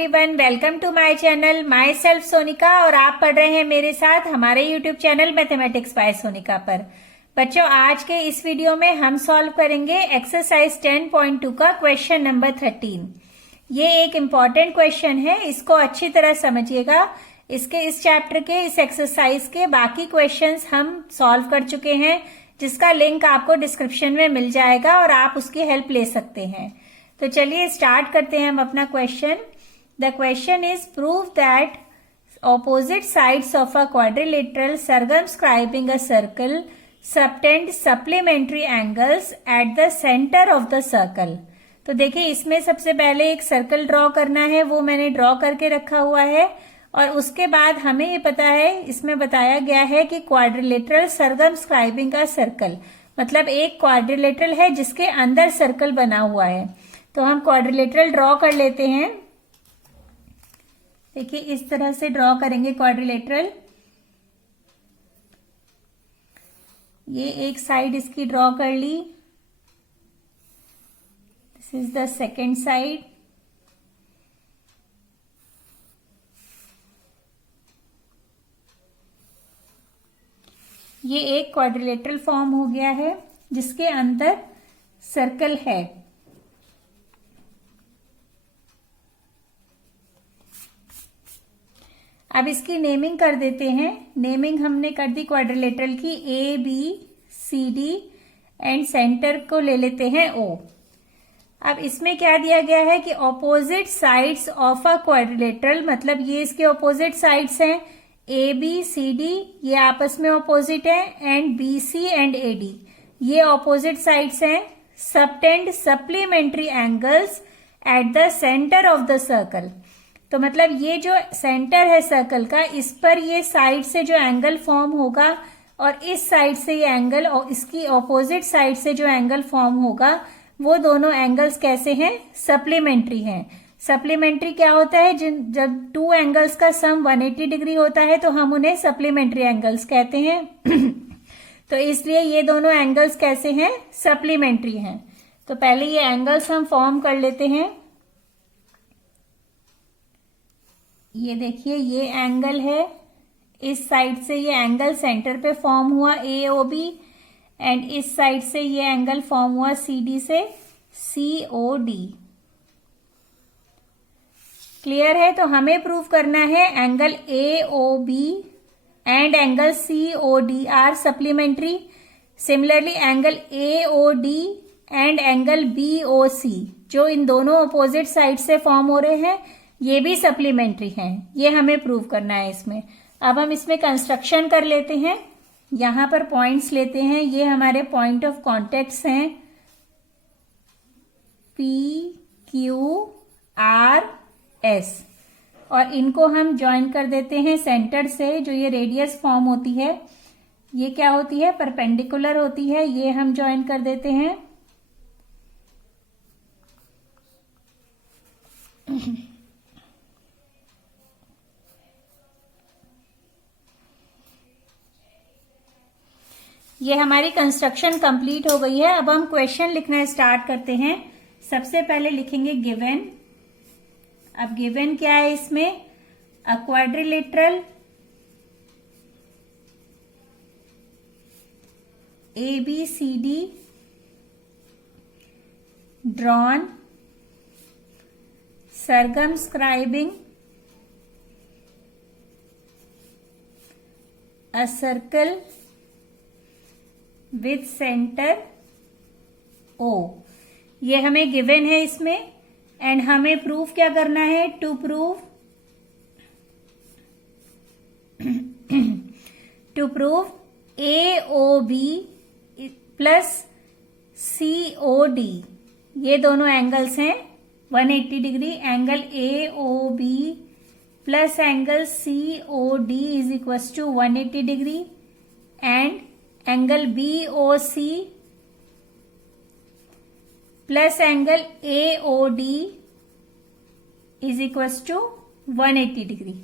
Everyone, welcome to my channel. Myself Sonika और आप पढ़ रहे हैं मेरे साथ हमारे YouTube channel mathematics by Sonika पर। बच्चों, आज के इस वीडियो में हम सॉल्व करेंगे एक्सरसाइज 10.2 का क्वेश्चन नंबर 13। ये एक इम्पॉर्टेंट क्वेश्चन है, इसको अच्छी तरह समझिएगा। इस चैप्टर के इस एक्सरसाइज के बाकी क्वेश्चंस हम सॉल्व कर चुके हैं, जिसका लिंक आपको डिस्क्रिप्शन में मिल जाएगा और आप उसकी हेल्प ले सकते हैं। तो चलिए स्टार्ट करते हैं हम अपना question. The question is prove that opposite sides of a quadrilateral circumscribing a circle subtend supplementary angles at the centre of the circle. तो देखिए, इसमें सबसे पहले एक सर्कल ड्रॉ करना है, वो मैंने ड्रॉ करके रखा हुआ है। और उसके बाद हमें ये पता है, इसमें बताया गया है कि क्वाड्रिलेटरल सर्कमस्क्राइबिंग अ सर्कल मतलब एक क्वाड्रिलेटरल है जिसके अंदर सर्कल बना हुआ है। तो हम क्वाड्रिलेटरल ड्रॉ कर लेते हैं। देखिए, इस तरह से ड्रॉ करेंगे क्वाड्रिलेटरल। ये एक साइड इसकी ड्रॉ कर ली। This is the second side. ये एक क्वाड्रिलेटरल फॉर्म हो गया है जिसके अंदर सर्कल है। अब इसकी नेमिंग कर देते हैं। नेमिंग हमने कर दी क्वाड्रिलेटरल की, A B C D and centre को ले लेते हैं ओ। अब इसमें क्या दिया गया है कि opposite sides of a quadrilateral, मतलब ये इसके ऑपोजिट साइड्स हैं। ए बी सी डी ये आपस में ऑपोजिट है, and B C and A D ये ऑपोजिट साइड्स हैं। Subtend supplementary angles at the centre of the circle. तो मतलब ये जो सेंटर है सर्कल का, इस पर ये साइड से जो एंगल फॉर्म होगा और इस साइड से ये एंगल और इसकी ऑपोजिट साइड से जो एंगल फॉर्म होगा, वो दोनों एंगल्स कैसे हैं? सप्लीमेंट्री हैं। सप्लीमेंट्री क्या होता है? जब टू एंगल्स का सम 180 डिग्री होता है तो हम उन्हें सप्लीमेंट्री एंगल्स कहते हैं। तो इसलिए ये दोनों एंगल्स कैसे हैं? सप्लीमेंट्री हैं। तो पहले ये एंगल्स हम फॉर्म कर लेते हैं। ये देखिए, ये एंगल है, इस साइड से ये एंगल सेंटर पे फॉर्म हुआ ए ओ बी, एंड इस साइड से ये एंगल फॉर्म हुआ सी डी से सी ओ डी। क्लियर है? तो हमें प्रूव करना है angle A O B and angle C O D are supplementary. Similarly angle A O D and angle B O C, जो इन दोनों अपोजिट साइड से फॉर्म हो रहे हैं, ये भी सप्लीमेंट्री हैं। ये हमें प्रूव करना है इसमें। अब हम इसमें कंस्ट्रक्शन कर लेते हैं। यहां पर पॉइंट्स लेते हैं। ये हमारे पॉइंट ऑफ कॉन्टेक्ट्स हैं, पी क्यू आर एस, और इनको हम ज्वाइन कर देते हैं सेंटर से। जो ये रेडियस फॉर्म होती है, ये क्या होती है? परपेंडिकुलर होती है। ये हम ज्वाइन कर देते हैं। ये हमारी कंस्ट्रक्शन कंप्लीट हो गई है। अब हम क्वेश्चन लिखना स्टार्ट करते हैं। सबसे पहले लिखेंगे गिवन। अब गिवन क्या है इसमें? A quadrilateral A B C D drawn circumscribing a circle with center O। ये हमें गिवन है इसमें, एंड हमें प्रूफ क्या करना है? To prove A O B plus C O D, ये दोनों एंगल्स हैं 180 degree. Angle A O B plus angle C O D is equal to 180 degree, and angle B O C plus angle A O D is equal to 180 degree.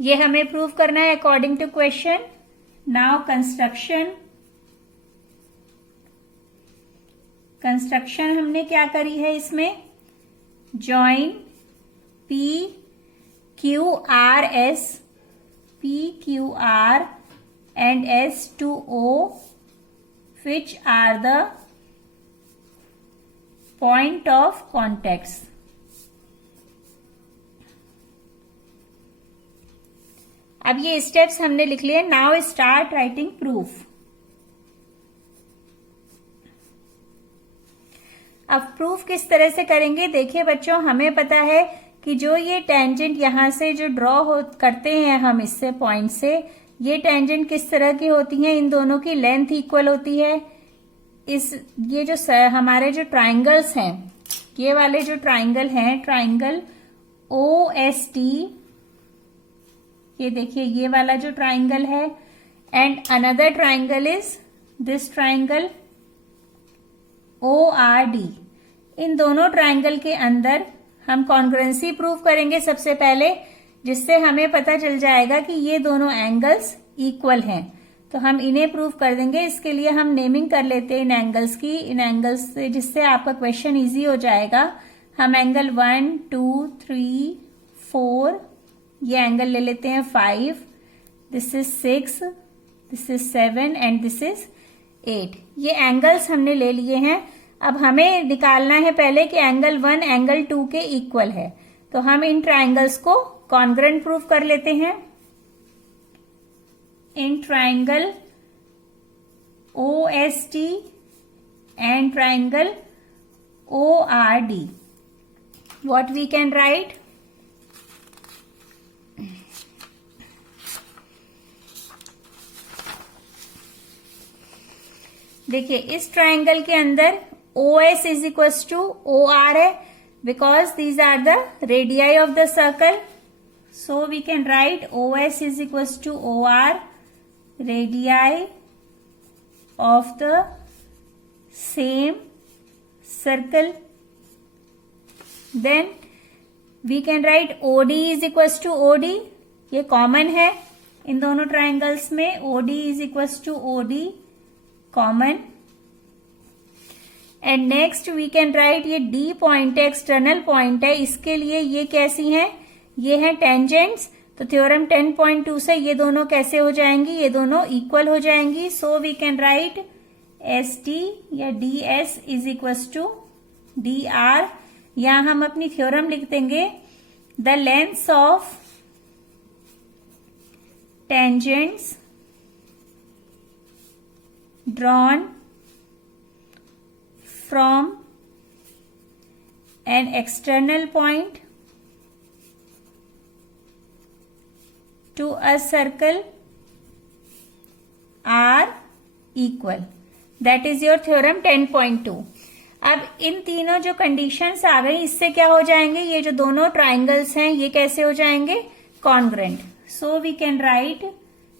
ये हमें prove करना है according to question. Now construction हमने क्या करी है इसमें? Join P QRS, PQR and S2O, which are the point of contacts. अब ये स्टेप्स हमने लिख लिए. Now start writing proof. अब प्रूफ किस तरह से करेंगे देखिए बच्चों, हमें पता है कि जो ये टेंजेंट यहां से जो ड्रॉ करते हैं हम इससे पॉइंट से, ये टेंजेंट किस तरह की होती है, इन दोनों की लेंथ इक्वल होती है. ये जो हमारे जो ट्राइंगल्स हैं, ये वाले जो ट्राइंगल हैं, ट्राइंगल OST, ये देखिए ये वाला जो ट्राइंगल है, and another triangle is this triangle ORD. इन दोनों ट्राइंगल के अंदर हम कॉन्ग्रुएंसी प्रूफ करेंगे सबसे पहले, जिससे हमें पता चल जाएगा कि ये दोनों एंगल्स इक्वल हैं. तो हम इन्हें प्रूफ कर देंगे. इसके लिए हम नेमिंग कर लेते हैं इन एंगल्स की, इन एंगल्स से, जिससे आपका क्वेश्चन इजी हो जाएगा. हम एंगल 1, 2, 3, 4, ये एंगल ले लेते हैं 5, this is 6, this is 7 and this is 8. ये एंगल्स हमने ले लिए हैं. अब हमें निकालना है पहले कि एंगल 1 एंगल 2 के इक्वल है. तो हम इन ट्राइंगल्स को कॉन्ग्रुएंट प्रूफ कर लेते हैं. In triangle OST and triangle ORD, what we can write? देखिए इस ट्राइंगल के अंदर OS is equal to OR है, because these are the radii of the circle. So we can write OS is equal to OR, radii of the same circle. Then we can write OD is equal to OD. ये common है इन दोनों triangles में. OD is equal to OD common. And next we can write, ये D point है, external point है, इसके लिए ये कैसी हैं, ये हैं टेंजेंट्स. तो थ्योरम 10.2 से ये दोनों कैसे हो जाएंगी, ये दोनों इक्वल हो जाएंगी. So we can write ST या DS is equal to DR. यहां हम अपनी थ्योरम लिख देंगे, the lengths of tangents drawn from an external point to a circle are equal. That is your theorem 10.2. अब इन तीनों जो कंडीशंस आ गई, इससे क्या हो जाएंगे, ये जो दोनों ट्राइंगल्स हैं ये कैसे हो जाएंगे, congruent. So we can write,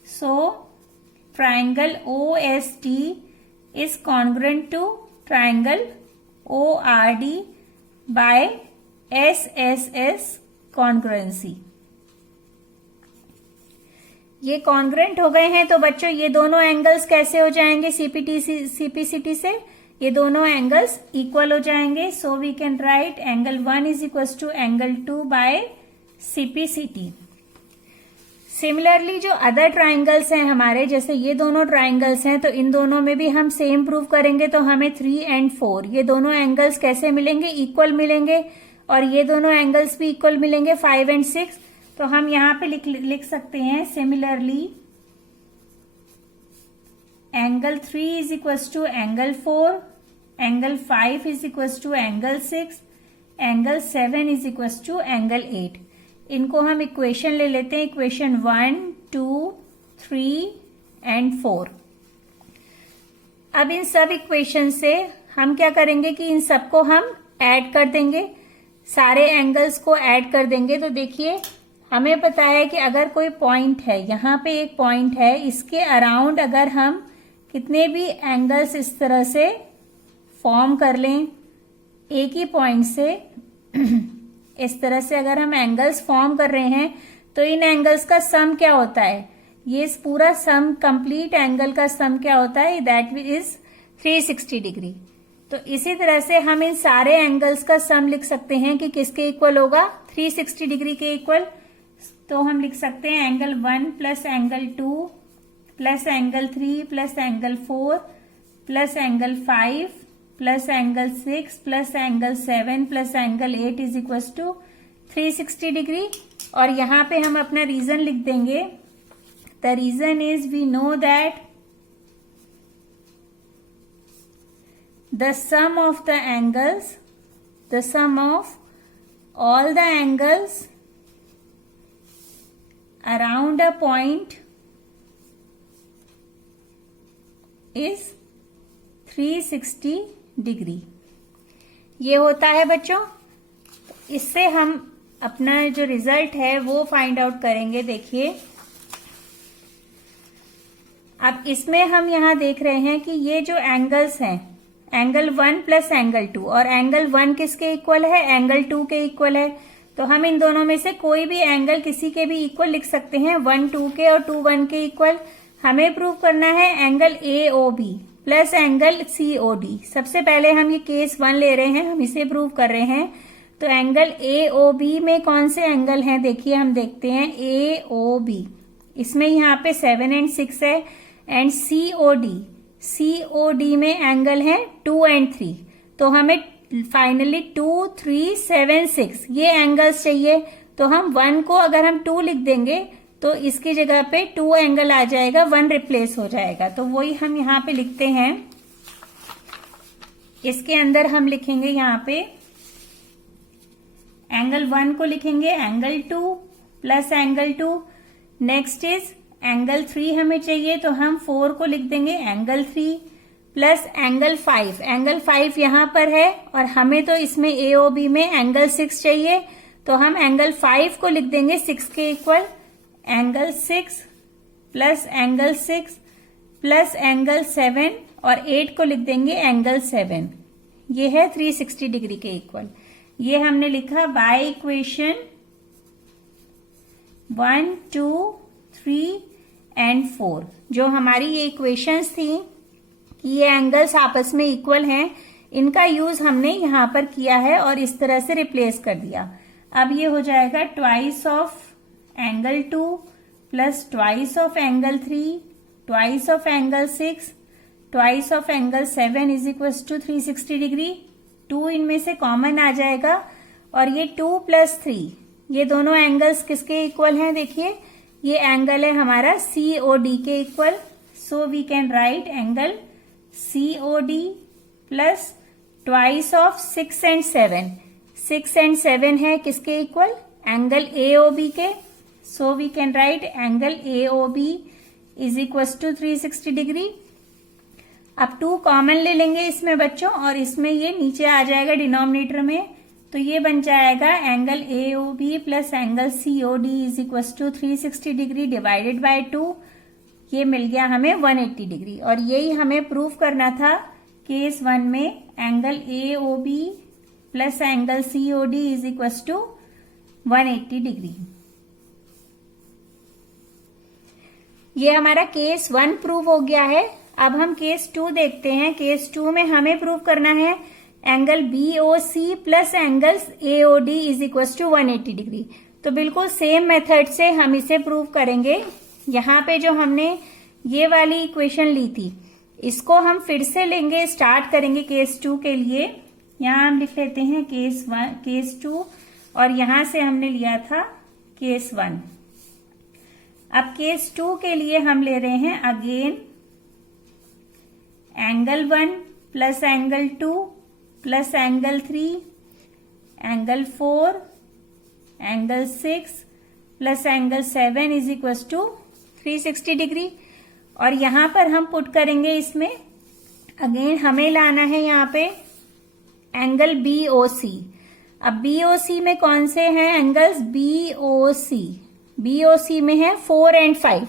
so triangle OST is congruent to triangle ORD by SSS congruency. ये कॉन्ग्रुएंट हो गए हैं. तो बच्चों ये दोनों एंगल्स कैसे हो जाएंगे, CPCT से ये दोनों एंगल्स इक्वल हो जाएंगे. So we can write angle 1 is equal to angle 2 by CPCT. Similarly जो अदर ट्राइंगल्स हैं हमारे, जैसे ये दोनों ट्राइंगल्स हैं, तो इन दोनों में भी हम सेम प्रूव करेंगे. तो हमें 3 and 4 ये दोनों एंगल्स कैसे मिलेंगे, इक्वल मिलेंगे. और ये दोनों एंगल्स भी इक्वल मिलेंगे 5 and 6. तो हम यहां पे लिख सकते हैं similarly angle 3 is equal to angle 4, angle 5 is equal to angle 6, angle 7 is equal to angle 8. इनको हम इक्वेशन ले लेते हैं, इक्वेशन 1, 2, 3 एंड 4. अब इन सब इक्वेशन से हम क्या करेंगे कि इन सबको हम ऐड कर देंगे, सारे एंगल्स को ऐड कर देंगे. तो देखिए हमें पता है कि अगर कोई पॉइंट है, यहां पे एक पॉइंट है, इसके अराउंड अगर हम कितने भी एंगल्स इस तरह से फॉर्म कर लें, एक ही पॉइंट से इस तरह से अगर हम एंगल्स फॉर्म कर रहे हैं, तो इन एंगल्स का सम क्या होता है, ये पूरा सम, कंप्लीट एंगल का सम क्या होता है, दैट इज 360 डिग्री. तो इसी तरह से हम इन सारे एंगल्स का सम लिख सकते हैं कि किसके इक्वल होगा, 360 डिग्री के इक्वल. तो हम लिख सकते हैं angle 1 plus angle 2 plus angle 3 plus angle 4 plus angle 5 plus angle 6 plus angle 7 plus angle 8 is equal to 360 degree. और यहाँ पे हम अपना रीजन लिख देंगे। The reason is we know that the sum of the angles, the sum of all the angles around a point is 360 degree. ये होता है बच्चों। इससे हम अपना जो रिजल्ट है वो फाइंड आउट करेंगे। देखिए अब इसमें हम यहां देख रहे हैं कि ये जो एंगल्स हैं, एंगल 1 प्लस एंगल 2, और एंगल 1 किसके इक्वल है, एंगल 2 के इक्वल है। तो हम इन दोनों में से कोई भी एंगल किसी के भी इक्वल लिख सकते हैं, 1 2 के और 2 1 के इक्वल। हमें प्रूव करना है angle AOB plus angle COD। सबसे पहले हम ये केस 1 ले रहे हैं, हम इसे प्रूव कर रहे हैं। तो एंगल AOB में कौन से एंगल हैं, देखिए हम देखते हैं। AOB इसमें यहाँ पे 7 और 6 है। एंड COD में एंगल है 2 और 3। तो हमें फाइनली 2 3 7 6 ये एंगल्स चाहिए। तो हम 1 को अगर हम 2 लिख देंगे तो इसकी जगह पे 2 एंगल आ जाएगा, 1 रिप्लेस हो जाएगा। तो वही हम यहाँ पे लिखते हैं। इसके अंदर हम लिखेंगे यहाँ पे एंगल 1 को लिखेंगे angle 2 plus angle 2। Next is angle 3 हमें चाहिए, तो हम 4 को लिख देंगे एंगल 3 प्लस एंगल 5। एंगल 5 यहां पर है और हमें तो इसमें AOB में एंगल 6 चाहिए, तो हम एंगल 5 को लिख देंगे 6 के equal. Angle 6 plus angle 6 plus angle 7 और 8 को लिख देंगे एंगल 7। ये है 360 डिग्री के इक्वल। ये हमने लिखा बाय इक्वेशन 1 2 3 एंड 4। जो हमारी ये इक्वेशंस थी कि ये एंगल्स आपस में इक्वल हैं, इनका यूज हमने यहां पर किया है और इस तरह से रिप्लेस कर दिया। अब ये हो जाएगा twice of angle 2 plus twice of angle 3 twice of angle 6 twice of angle 7 is equal to 360 degree. 2 इनमें से कॉमन आ जाएगा और ये 2 प्लस 3 ये दोनों एंगल्स किसके इक्वल हैं, देखिए ये एंगल है हमारा COD के equal. So we can write angle COD plus twice of 6 and 7। 6 and 7 है किसके इक्वल, एंगल AOB के। So we can write angle AOB is equal to 360 degree. अब 2 कॉमन ले लेंगे इसमें बच्चों, और इसमें ये नीचे आ जाएगा डिनोमिनेटर में। तो ये बन जाएगा angle AOB plus angle COD is equal to 360 degree divided by 2। ये मिल गया हमें 180 डिग्री। और यही हमें प्रूव करना था केस 1 में। Angle AOB plus angle COD is equal to 180 degree. ये हमारा केस 1 प्रूव हो गया है। अब हम केस 2 देखते हैं। केस 2 में हमें प्रूव करना है angle BOC plus angle AOD is equal to 180 degree. तो बिल्कुल सेम मेथड से हम इसे प्रूव करेंगे। यहाँ पे जो हमने ये वाली इक्वेशन ली थी, इसको हम फिर से लेंगे, स्टार्ट करेंगे केस 2 के लिए। यहाँ हम लिख लेते हैं केस 2 और यहां से हमने लिया था केस 1। अब केस 2 के लिए हम ले रहे हैं again angle 1 plus angle 2 plus angle 3 angle 4 angle 6 plus angle 7 is equal to 360 degree. और यहां पर हम पुट करेंगे इसमें अगेन हमें लाना है यहाँ पे एंगल BOC। अब BOC में कौन से हैं एंगल्स, BOC में है 4 और 5।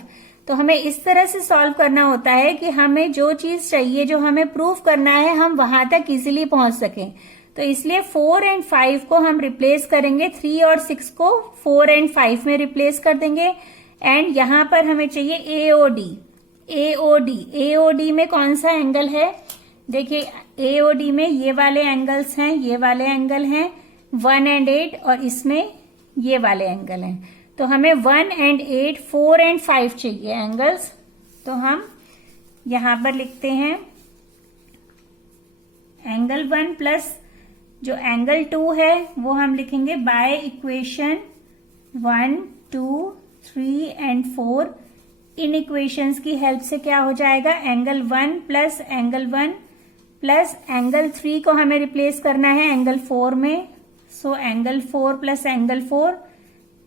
तो हमें इस तरह से सॉल्व करना होता है कि हमें जो चीज चाहिए, जो हमें प्रूव करना है, हम वहां तक इजीली पहुंच सकें। तो इसलिए 4 और 5 को हम रिप्लेस करेंगे, 3 और 6 को 4 और 5 में रिप्लेस कर देंगे। एंड यहां पर हमें चाहिए AOD में कौन सा एंगल है, देखिए AOD में ये वाले एंगल्स हैं, ये वाले एंगल हैं 1 और 8, और इसमें ये वाले एंगल हैं। तो हमें 1 and 8, 4 and 5 चाहिए एंगल्स। तो हम यहां पर लिखते हैं एंगल 1 प्लस जो एंगल 2 है वो हम लिखेंगे by equation 1, 2, 3 and 4। In equations की हेल्प से क्या हो जाएगा, angle 1 plus angle 1 plus angle 3 को हमें रिप्लेस करना है एंगल 4 में। So angle 4 plus angle 4,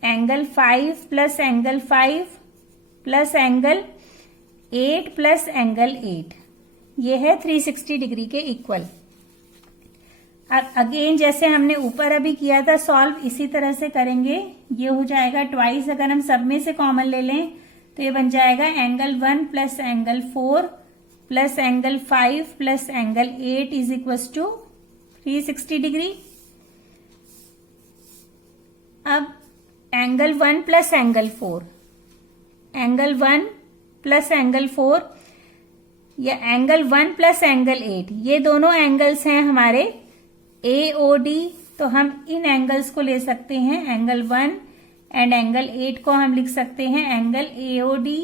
angle 5 plus angle 5 plus angle 8 plus angle 8, ये है 360 डिग्री के इक्वल। अगेन जैसे हमने ऊपर अभी किया था सॉल्व, इसी तरह से करेंगे। ये हो जाएगा ट्वाइस, अगर हम सब में से कॉमन ले लें तो ये बन जाएगा angle 1 plus angle 4 plus angle 5 plus angle 8 is equal to 360 degree. अब angle 1 plus angle 4, angle 1 plus angle 4 या एंगल 1 प्लस एंगल 8, ये दोनों एंगल्स हैं हमारे AOD। तो हम इन एंगल्स को ले सकते हैं, एंगल 1 एंड एंगल 8 को हम लिख सकते हैं angle AOD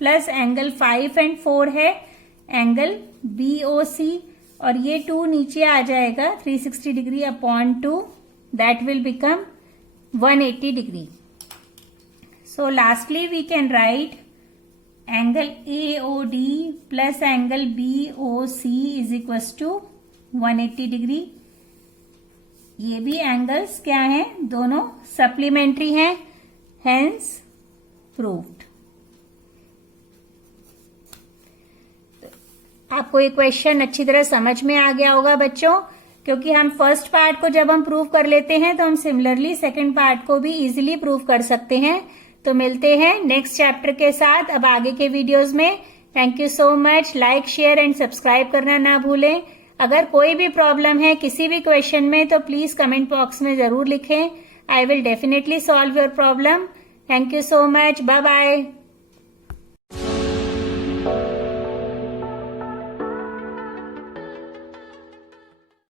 plus angle 5 and 4 है एंगल BOC, और ये 2 नीचे आ जाएगा 360 degree upon 2, that will become 180 degree. So lastly we can write angle AOD plus angle BOC is equal to 180 degree. ये भी एंगल्स क्या हैं, दोनों सप्लीमेंट्री हैं, हेंस प्रूव्ड। आपको ये क्वेश्चन अच्छी तरह समझ में आ गया होगा बच्चों, क्योंकि हम फर्स्ट पार्ट को जब हम प्रूव कर लेते हैं तो हम सिमिलरली सेकंड पार्ट को भी इजीली प्रूव कर सकते हैं। तो मिलते हैं नेक्स्ट चैप्टर के साथ अब आगे के वीडियोस में। Thank you so much. Like, share and subscribe करना ना भूलें। अगर कोई भी प्रॉब्लम है किसी भी क्वेश्चन में तो प्लीज कमेंट बॉक्स में जरूर लिखें। I will definitely solve your problem. Thank you so much. Bye bye.